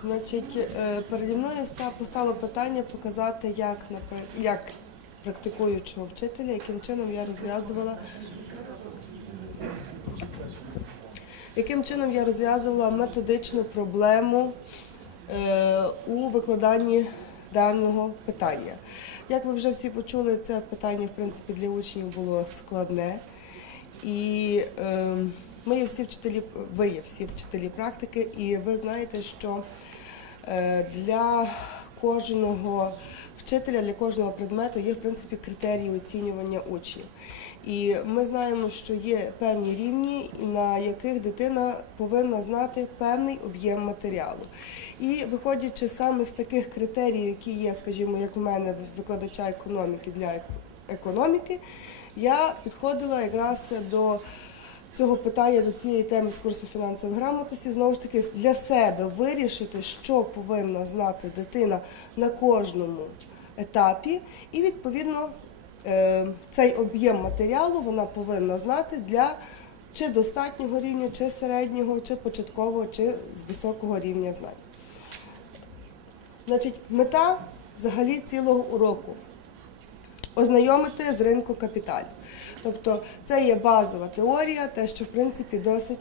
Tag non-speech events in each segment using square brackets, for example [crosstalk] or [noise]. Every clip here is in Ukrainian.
Значить, е, переді мною ста- постало питання показати, як, як практикуючого вчителя, яким чином я розв'язувала. Яким чином я розв'язувала методичну проблему е, у викладанні даного питання? Як ви вже всі почули, це питання в принципі для учнів було складне. І е, ми є всі вчителі, ви є всі вчителі практики, і ви знаєте, що е, для кожного вчителя, для кожного предмету є в принципі критерії оцінювання учнів. І ми знаємо, що є певні рівні, на яких дитина повинна знати певний об'єм матеріалу. І виходячи саме з таких критеріїв, які є, скажімо, як у мене викладача економіки для економіки, я підходила якраз до цього питання, до цієї теми з курсу фінансової грамотності, знову ж таки, для себе вирішити, що повинна знати дитина на кожному етапі, і відповідно е, цей об'єм матеріалу вона повинна знати для чи достатнього рівня, чи середнього, чи початкового, чи з високого рівня знань. Значить, мета взагалі цілого уроку ознайомити з ринку капіталів. Тобто це є базова теорія, те, що в принципі досить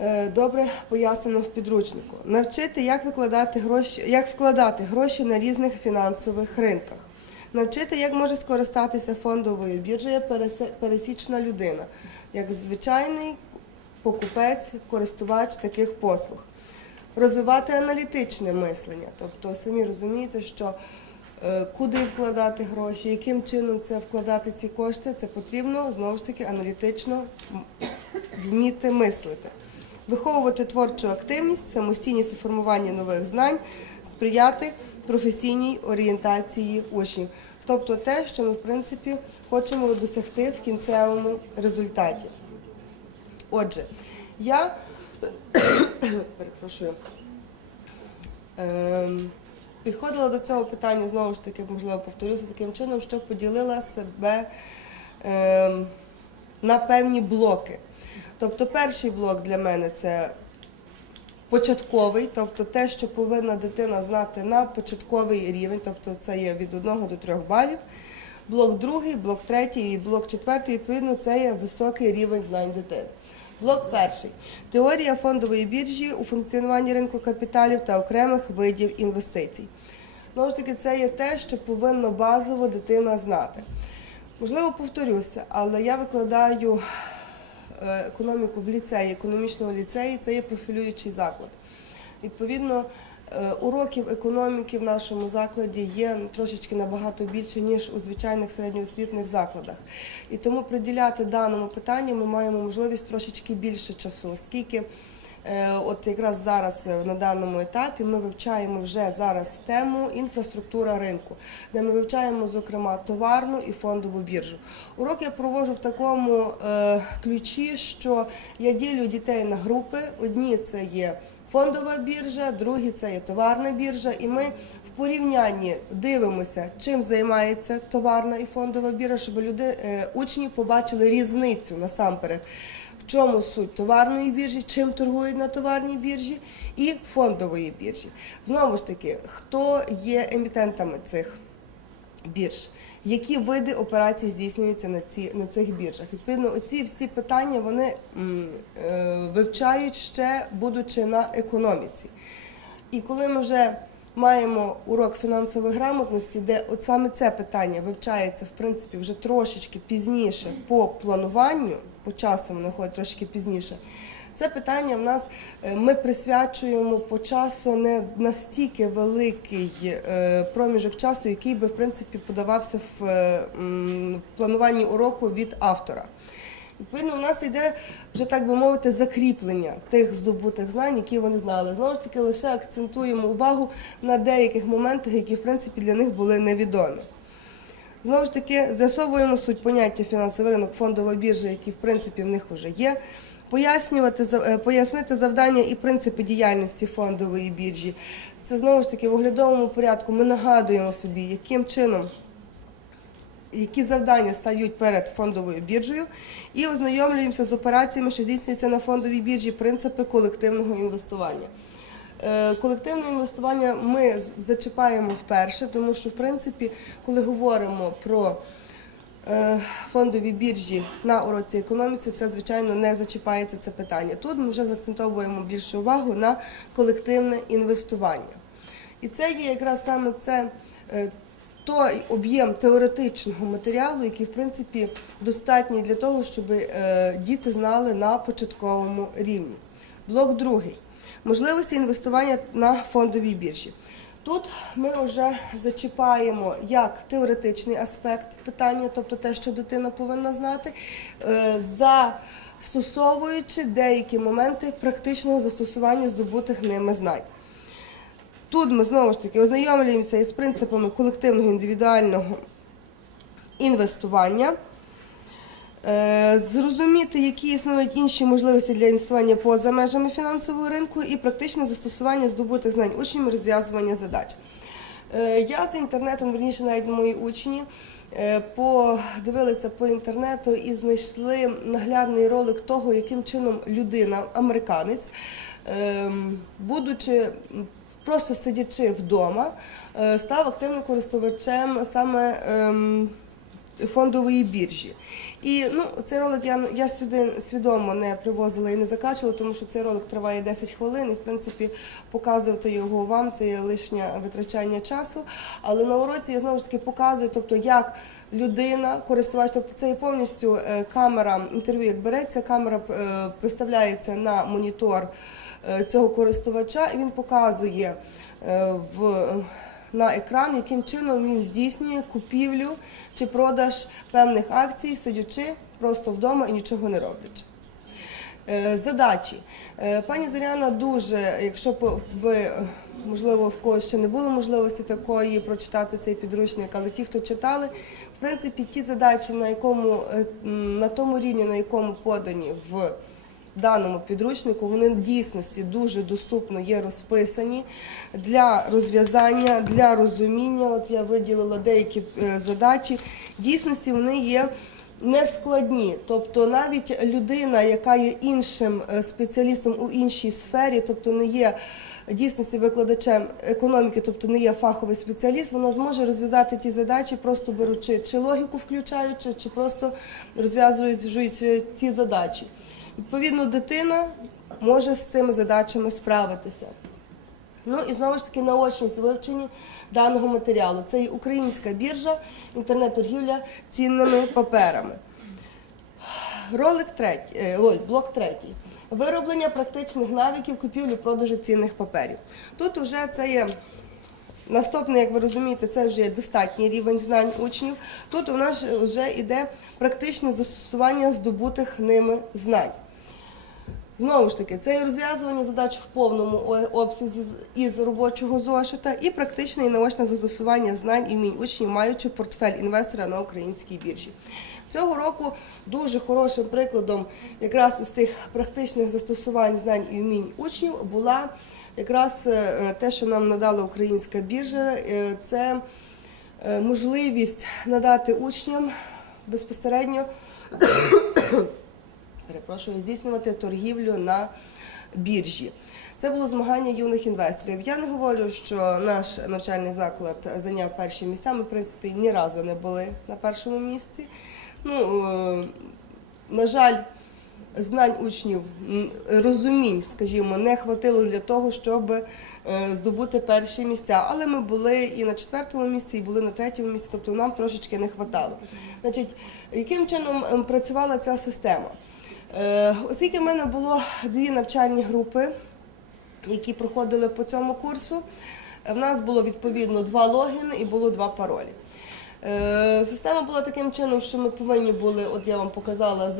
е, добре пояснено в підручнику. Навчити, як викладати гроші, як вкладати гроші на різних фінансових ринках. Навчити, як може скористатися фондовою біржею пересічна людина, як звичайний покупець, користувач таких послуг. Розвивати аналітичне мислення, тобто самі розумієте, що куди вкладати гроші, яким чином це вкладати ці кошти, це потрібно знову ж таки аналітично вміти мислити. Виховувати творчу активність, самостійність у формуванні нових знань, сприяти професійній орієнтації учнів. Тобто те, що ми в принципі хочемо досягти в кінцевому результаті. Отже, я [coughs] перепрошую. Ем, підходила до цього питання знову ж таки, можливо, повторюся таким чином, що поділила себе ем, на певні блоки. Тобто, перший блок для мене це початковий, тобто те, що повинна дитина знати на початковий рівень, тобто це є від 1 до 3 балів. Блок другий, блок третій і блок четвертий, відповідно, це є високий рівень знань дитини. Блок перший. Теорія фондової біржі у функціонуванні ринку капіталів та окремих видів інвестицій. Знову ж таки, це є те, що повинна базово дитина знати. Можливо, повторюся, але я викладаю е, економіку в ліцеї, економічному ліцеї, це є профілюючий заклад. Відповідно, уроків економіки в нашому закладі є трошечки набагато більше, ніж у звичайних середньоосвітних закладах. І тому приділяти даному питанню ми маємо можливість трошечки більше часу, оскільки е, от якраз зараз е, на даному етапі ми вивчаємо вже зараз тему інфраструктура ринку, де ми вивчаємо, зокрема, товарну і фондову біржу. Урок я проводжу в такому е, ключі, що я ділю дітей на групи. Одні це є фондова біржа, другі це є товарна біржа. І ми в порівнянні дивимося, чим займається товарна і фондова біржа, щоб люди, е, учні побачили різницю насамперед. В чому суть товарної біржі, чим торгують на товарній біржі і фондової біржі. Знову ж таки, хто є емітентами цих бірж, які види операцій здійснюються на ці на цих біржах. Відповідно, оці всі питання вони е, вивчають ще будучи на економіці. І коли ми вже маємо урок фінансової грамотності, де от саме це питання вивчається в принципі вже трошечки пізніше по плануванню, по часу воно ходить трошки пізніше. Це питання в нас е, ми присвячуємо по часу не настільки великий е, проміжок часу, який би в принципі подавався в е, плануванні уроку від автора. Відповідно, у нас йде вже так би мовити закріплення тих здобутих знань, які вони знали. Знову ж таки, лише акцентуємо увагу на деяких моментах, які в принципі для них були невідомі. Знову ж таки, з'ясовуємо суть поняття фінансовий ринок, фондова біржа, які в принципі в них вже є. Пояснювати е, пояснити завдання і принципи діяльності фондової біржі. Це знову ж таки в оглядовому порядку. Ми нагадуємо собі, яким чином які завдання стають перед фондовою біржею, і ознайомлюємося з операціями, що здійснюються на фондовій біржі, принципи колективного інвестування. Е, Колективне інвестування ми зачіпаємо вперше, тому що в принципі, коли говоримо про фондові біржі на уроці економіці, це звичайно не зачіпається це питання. Тут ми вже заакцентовуємо більше увагу на колективне інвестування. І це є якраз саме це. е, Той об'єм теоретичного матеріалу, який в принципі достатній для того, щоб е, діти знали на початковому рівні. Блок другий можливості інвестування на фондовій біржі. Тут ми вже зачіпаємо як теоретичний аспект питання, тобто те, що дитина повинна знати, е, застосовуючи деякі моменти практичного застосування здобутих ними знань. Тут ми знову ж таки ознайомлюємося із принципами колективного індивідуального інвестування. Е, Зрозуміти, які існують інші можливості для інвестування поза межами фінансового ринку і практичне застосування здобутих знань учнів розв'язування задач. Е, Я з інтернетом, верніше навіть мої учні, е, подивилися по інтернету і знайшли наглядний ролик того, яким чином людина, американець, ем, будучи просто сидячи вдома, став активним користувачем саме. Фондової біржі. І ну, цей ролик я, я сюди свідомо не привозила і не закачувала, тому що цей ролик триває 10 хвилин, і в принципі показувати його вам це є лишнє витрачання часу. Але на уроці я знову ж таки показую, тобто як людина, користувач, тобто це повністю е, камера інтерв'ю, як береться, камера е, виставляється на монітор е, цього користувача, і він показує в на екран, яким чином він здійснює купівлю чи продаж певних акцій, сидячи просто вдома і нічого не роблячи. Е, Задачі. Е, Пані Зоряна дуже, якщо ви, можливо, в когось ще не було можливості такої прочитати цей підручник, але ті, хто читали, в принципі, ті задачі, на якому е, на тому рівні, на якому подані в даному підручнику, вони в дійсності дуже доступно є розписані для розв'язання, для розуміння. От я виділила деякі е, задачі. В дійсності вони є. Нескладні, тобто навіть людина, яка є іншим е, спеціалістом у іншій сфері, тобто не є дійсності викладачем економіки, тобто не є фаховий спеціаліст, вона зможе розв'язати ті задачі, просто беручи чи логіку включаючи, чи просто розв'язуючи ці задачі. Відповідно, дитина може з цими задачами справитися. Ну і знову ж таки наочність вивчення даного матеріалу. Це і українська біржа, інтернет-торгівля цінними паперами. Ролик третій, е, ой, блок третій. Вироблення практичних навиків купівлі-продажу цінних паперів. Тут вже це є Наступне, як ви розумієте, це вже є достатній рівень знань учнів. Тут у нас вже йде практичне застосування здобутих ними знань. Знову ж таки, це і розв'язування задач в повному обсязі із робочого зошита і практичне і наочне застосування знань і вмінь учнів, маючи портфель інвестора на українській біржі. Цього року дуже хорошим прикладом якраз із тих практичних застосувань знань і вмінь учнів була якраз е, те, що нам надала українська біржа, е, це е, можливість надати учням безпосередньо перепрошую, здійснювати торгівлю на біржі. Це було змагання юних інвесторів. Я не говорю, що наш навчальний заклад зайняв перші місця. Ми, в принципі, ні разу не були на першому місці. Ну, е, на жаль, знань учнів, розумінь, скажімо, не хватило для того, щоб е, здобути перші місця. Але ми були і на четвертому місці, і були на третьому місці, тобто нам трошечки не хватало. Значить, яким чином ем, працювала ця система? Е, Оскільки в мене було дві навчальні групи, які проходили по цьому курсу, в нас було відповідно два логіни і було два паролі. Е, Система була таким чином, що ми повинні були, от я вам показала,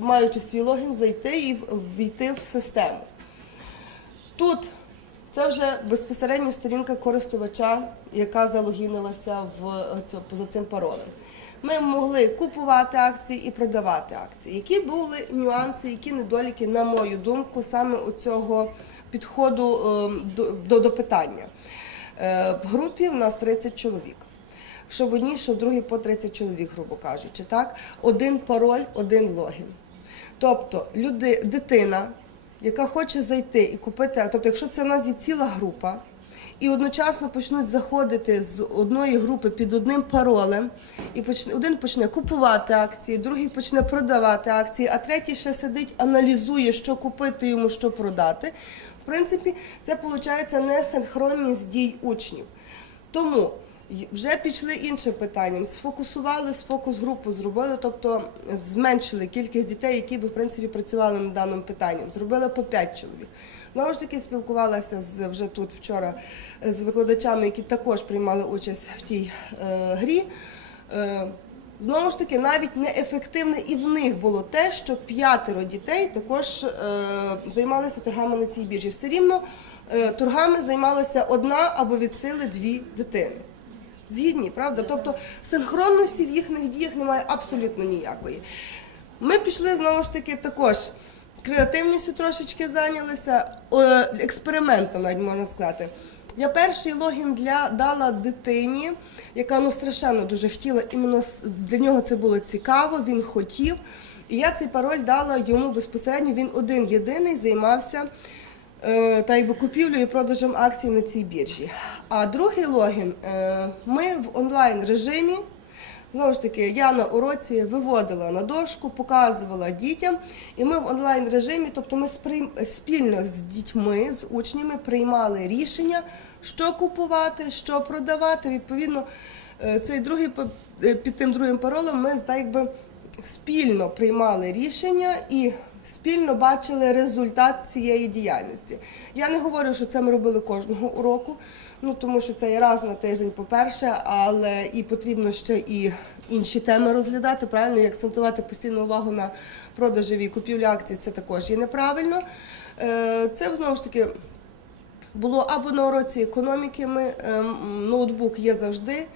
маючи свій логін, зайти і в- ввійти в систему. Тут це вже безпосередньо сторінка користувача, яка залогінилася в за цим паролем. Ми могли купувати акції і продавати акції. Які були нюанси, які недоліки, на мою думку, саме у цього підходу е, до, до, питання? Е, В групі в нас 30 чоловік. Що в одній, що в другій по 30 чоловік, грубо кажучи, так? Один пароль, один логін. Тобто люди, дитина яка хоче зайти і купити, тобто, якщо це в нас є ціла група, і одночасно почнуть заходити з одної групи під одним паролем, і почне один почне купувати акції, другий почне продавати акції, а третій ще сидить, аналізує, що купити йому, що продати. В принципі, це виходить несинхронність дій учнів. Тому вже пішли іншим питанням. Сфокусували з фокус-групу, зробили, тобто зменшили кількість дітей, які би в принципі працювали над даним питанням. Зробили по 5 чоловік. Знову ж таки, спілкувалася з вже тут вчора з викладачами, які також приймали участь в тій е, грі. Е, Знову ж таки, навіть неефективне і в них було те, що п'ятеро дітей також е, займалися торгами на цій біржі. Все рівно е, торгами займалася одна або від сили дві дитини. Згідні, правда? Тобто синхронності в їхніх діях немає абсолютно ніякої. Ми пішли знову ж таки також креативністю трошечки зайнялися, експериментом, навіть можна сказати. Я перший логін для дала дитині, яка ну страшенно дуже хотіла. Іменно для нього це було цікаво, він хотів. І я цей пароль дала йому безпосередньо. Він один єдиний займався е, та якби купівлею і продажем акцій на цій біржі. А другий логін е, ми в онлайн режимі. Знову ж таки, я на уроці виводила на дошку, показувала дітям, і ми в онлайн режимі, тобто ми спільно з дітьми, з учнями приймали рішення, що купувати, що продавати. Відповідно, е, цей другий е, під тим другим паролем ми так якби спільно приймали рішення і спільно бачили результат цієї діяльності. Я не говорю, що це ми робили кожного уроку, ну тому що це є раз на тиждень, по-перше, але і потрібно ще і інші теми розглядати, правильно, і акцентувати постійну увагу на продажеві і купівлі акцій, це також є неправильно. Е, Це знову ж таки було або на уроці економіки. Ми ем, ноутбук є завжди.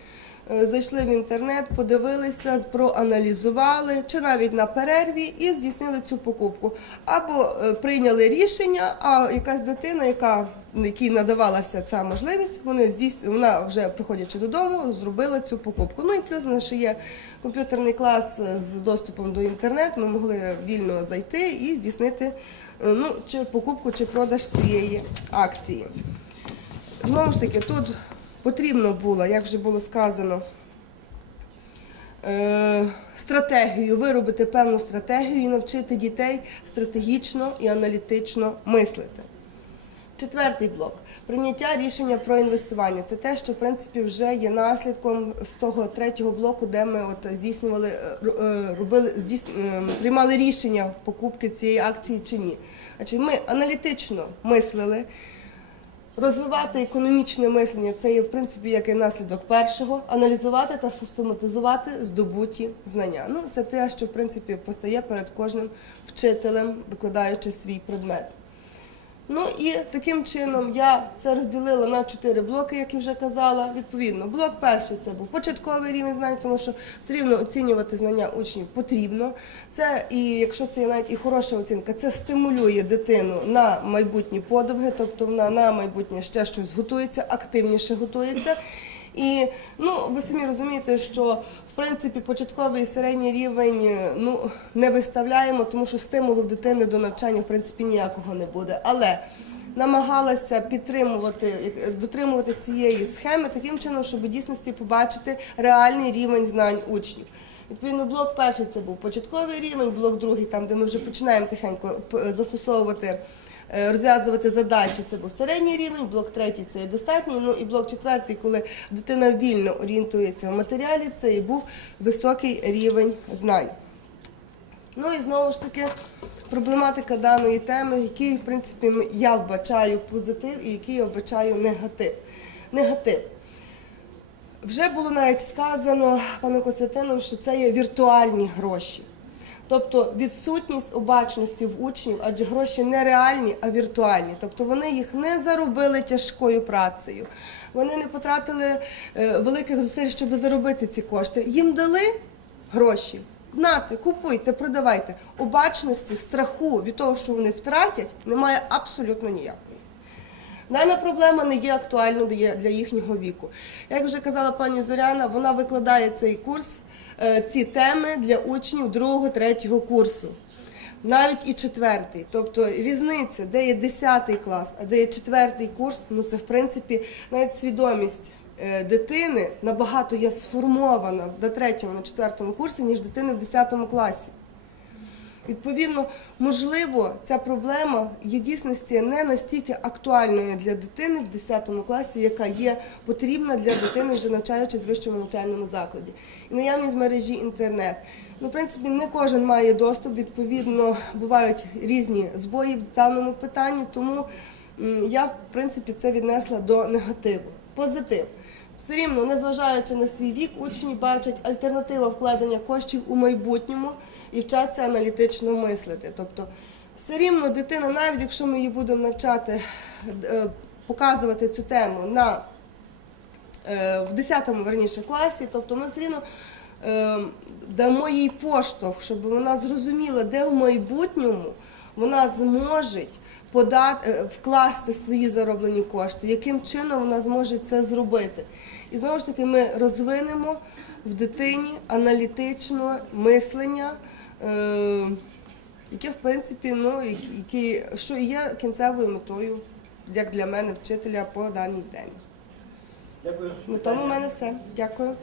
Е, Зайшли в інтернет, подивилися, проаналізували, чи навіть на перерві і здійснили цю покупку. Або е, прийняли рішення, а якась дитина, яка якій надавалася ця можливість, вони здійс... вона вже приходячи додому, зробила цю покупку. Ну і плюс у нас є комп'ютерний клас з доступом до інтернету. Ми могли вільно зайти і здійснити е, ну, чи покупку, чи продаж цієї акції. Знову ж таки, тут потрібно було, як вже було сказано, е, стратегію, виробити певну стратегію і навчити дітей стратегічно і аналітично мислити. Четвертий блок прийняття рішення про інвестування. Це те, що в принципі вже є наслідком з того третього блоку, де ми от здійснювали, е, е, робили здійс... приймали рішення покупки цієї акції чи ні. Значить, ми аналітично мислили. Розвивати економічне мислення це є в принципі як і наслідок першого, аналізувати та систематизувати здобуті знання. Ну це те, що в принципі постає перед кожним вчителем, викладаючи свій предмет. Ну і таким чином я це розділила на чотири блоки, як я вже казала. Відповідно, блок перший це був початковий рівень знань, тому що все рівно оцінювати знання учнів потрібно. Це і якщо це є навіть і хороша оцінка, це стимулює дитину на майбутні подовги, тобто вона на майбутнє ще щось готується, активніше готується. І ну ви самі розумієте, що принципі початковий і середній рівень е, ну не виставляємо, тому що стимулу в дитини до навчання в принципі ніякого не буде. Але намагалася підтримувати, дотримуватись цієї схеми таким чином, щоб у дійсності побачити реальний рівень знань учнів. Відповідно, блок перший це був початковий рівень, блок другий, там де ми вже починаємо тихенько застосовувати. Е, Розв'язувати задачі це був середній рівень, блок третій це є достатній. Ну і блок четвертий, коли дитина вільно орієнтується в матеріалі, це і був високий рівень знань. Ну і знову ж таки проблематика даної теми, який, в принципі, я вбачаю позитив і який я вбачаю негатив. Негатив. Вже було навіть сказано паном Костянтином, що це є віртуальні гроші. Тобто відсутність обачності в учнів, адже гроші не реальні, а віртуальні. Тобто вони їх не заробили тяжкою працею, вони не потратили е, великих зусиль, щоб заробити ці кошти. Їм дали гроші. Нате, купуйте, продавайте. Обачності, страху від того, що вони втратять, немає абсолютно ніякої. Дана проблема не є актуальною для- їхнього віку. Як вже казала пані Зоряна, вона викладає цей курс, е, ці теми для учнів другого, третього курсу. навіть і четвертий. Тобто різниця, де є 10 клас, а де є четвертий курс, ну це в принципі навіть свідомість е, дитини набагато є сформована на третьому, на четвертому курсі, ніж дитини в 10 класі. Відповідно, можливо, ця проблема є дійсності не настільки актуальною для дитини в 10 класі, яка є потрібна для дитини, вже навчаючись в вищому навчальному закладі. І наявність мережі інтернет. Ну, в принципі, не кожен має доступ. Відповідно, бувають різні збої в даному питанні, тому я, в принципі, це віднесла до негативу. Позитив. Все рівно, незважаючи на свій вік, учні бачать альтернативу вкладення коштів у майбутньому і вчаться аналітично мислити. Тобто, все рівно дитина, навіть якщо ми її будемо навчати, е, показувати цю тему на е, в 10-му верніше класі, тобто ми все рівно е, дамо їй поштовх, щоб вона зрозуміла, де в майбутньому вона зможе подати, е, вкласти свої зароблені кошти, яким чином вона зможе це зробити. І знову ж таки ми розвинемо в дитині аналітичне мислення. Е, яке в принципі, ну які, що є кінцевою метою, як для мене, вчителя по даний день. Дякую. На тому в мене все. Дякую.